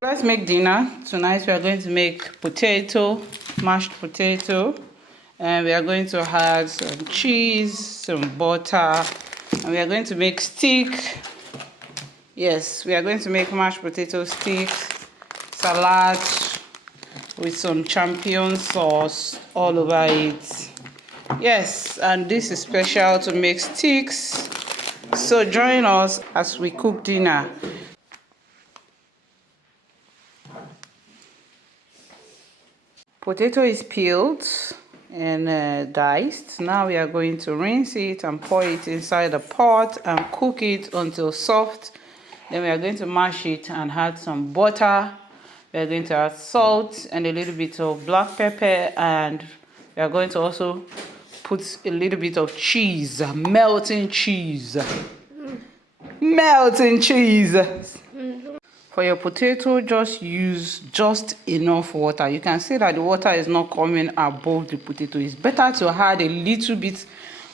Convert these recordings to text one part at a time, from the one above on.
Let's make dinner. Tonight we are going to make potato, mashed potato, and we are going to add some cheese, some butter, and we are going to make steak. Yes, we are going to make mashed potato sticks, salad with some champion sauce all over it. Yes, and this is special to make sticks. So join us as we cook dinner. Potato is peeled and diced. Now we are going to rinse it and pour it inside the pot and cook it until soft. Then we are going to mash it and add some butter. We are going to add salt and a little bit of black pepper, and we are going to also put a little bit of cheese, melting cheese. Melting cheese. For your potato, just use just enough water. You can see that the water is not coming above the potato. It's better to add a little bit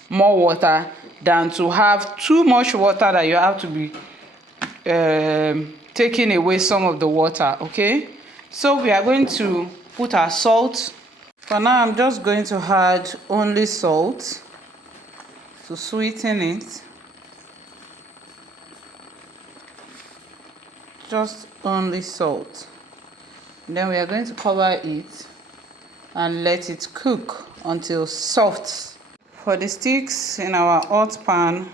more water than to have too much water that you have to be taking away some of the water. Okay, so we are going to put our salt. For now, I'm just going to add only salt to sweeten it. Just only salt. Then we are going to cover it and let it cook until soft. For the sticks in our hot pan,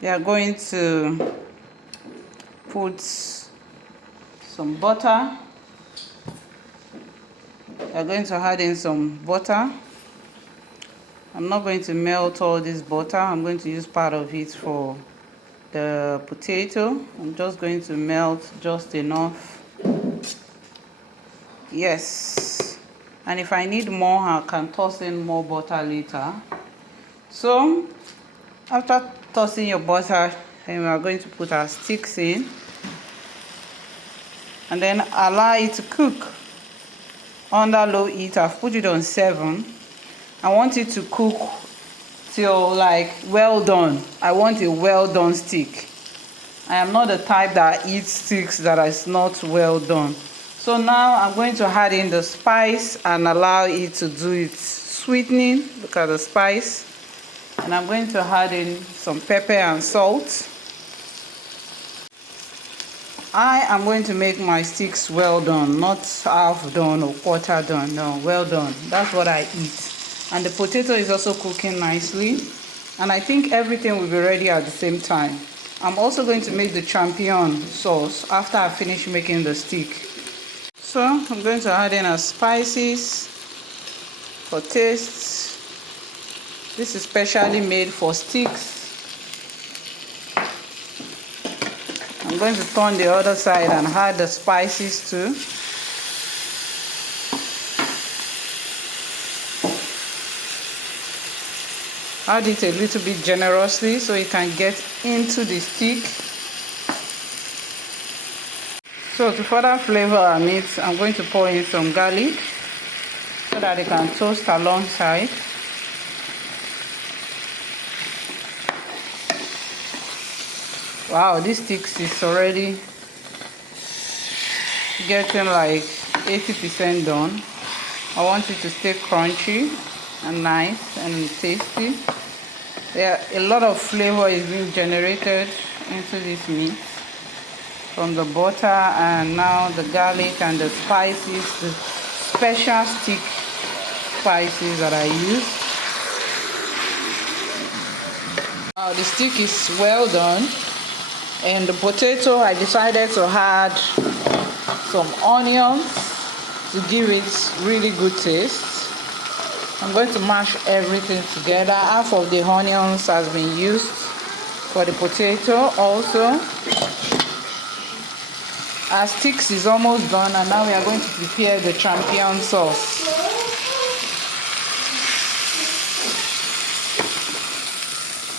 we are going to put some butter. We are going to add in some butter. I'm not going to melt all this butter. I'm going to use part of it for the potato. I'm just going to melt just enough. Yes, and if I need more, I can toss in more butter later. So after tossing your butter, then we are going to put our sticks in and then allow it to cook under low heat. I've put it on 7. I want it to cook till like well done. I want a well done stick. I am not the type that eats sticks that is not well done. So now I'm going to add in the spice and allow it to do its sweetening. Look at the spice. And I'm going to add in some pepper and salt. I am going to make my sticks well done, not half done or quarter done. No, well done. That's what I eat. And the potato is also cooking nicely. And I think everything will be ready at the same time. I'm also going to make the champion sauce after I finish making the stick. So I'm going to add in our spices for taste. This is specially made for sticks. I'm going to turn the other side and add the spices too. Add it a little bit generously so it can get into the stick. So to further flavor our meat, I'm going to pour in some garlic so that it can toast alongside. Wow, this stick is already getting like 80% done. I want it to stay crunchy and nice and tasty. There a lot of flavor is being generated into this meat from the butter and now the garlic and the spices, the special stick spices that I use. The stick is well done, and the potato I decided to add some onions to give it really good taste. I'm going to mash everything together. Half of the onions has been used for the potato also. Our sticks is almost done, and now we are going to prepare the champion sauce.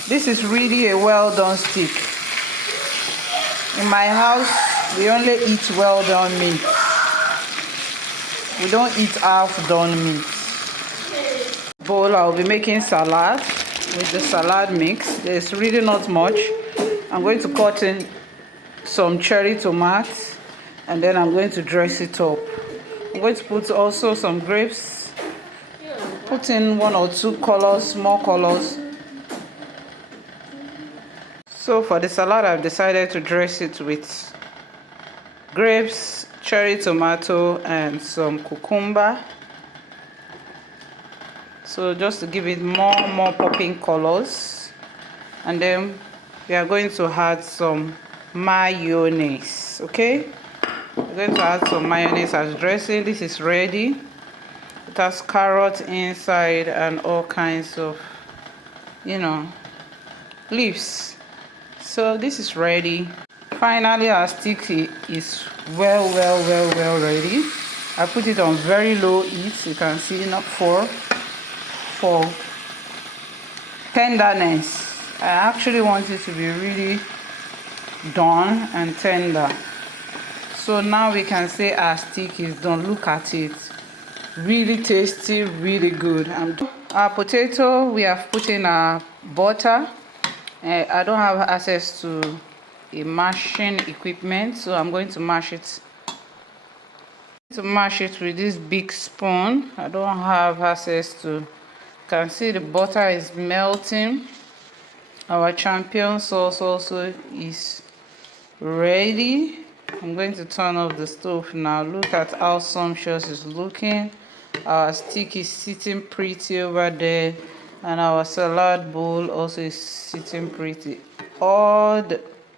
This is really a well done stick. In my house, we only eat well done meat. We don't eat half done meat. Bowl, I'll be making salad with the salad mix. There's really not much. I'm going to cut in some cherry tomatoes and then I'm going to dress it up. I'm going to put also some grapes, put in 1 or 2 colors, more colors. So for the salad, I've decided to dress it with grapes, cherry tomato, and some cucumber. So just to give it more popping colors. And then we are going to add some mayonnaise. Okay, we're going to add some mayonnaise as dressing. This is ready. It has carrots inside and all kinds of, leaves. So this is ready. Finally, our stick is well ready. I put it on very low heat. You can see, not for tenderness. I actually want it to be really done and tender. So now we can say our stick is done. Look at it, really tasty, really good. And our potato, we have put in our butter. I don't have access to a mashing equipment, so I'm going to mash it with this big spoon. I don't have access to. You can see the butter is melting. Our champion sauce also is ready. I'm going to turn off the stove now. Look at how sumptuous it's looking. Our stick is sitting pretty over there, and our salad bowl also is sitting pretty. All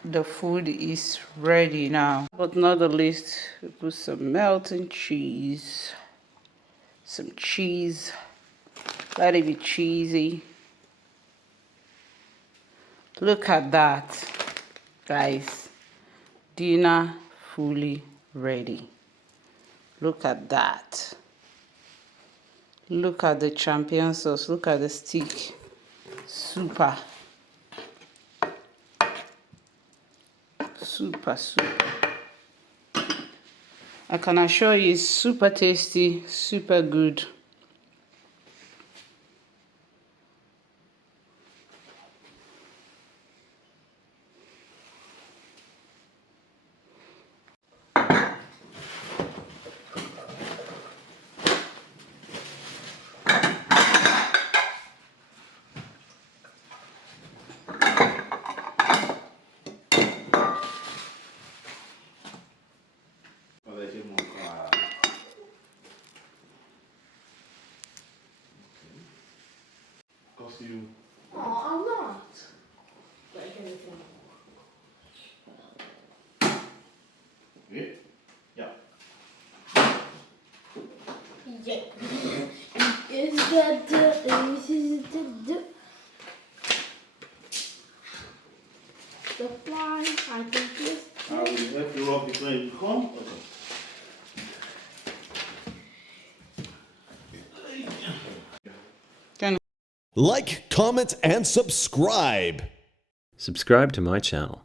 the food is ready now. But not the least, we put some melting cheese. Some cheese. Let it be cheesy. Look at that, guys. Dinner fully ready. Look at that. Look at the champion sauce. Look at the stick. Super. I can assure you it's super tasty, super good. You. Oh, I'm not. Like anything. Yeah. Yeah. Is that the fly? I think this. I will help you up before you come. Okay. Like, comment, and subscribe. Subscribe to my channel.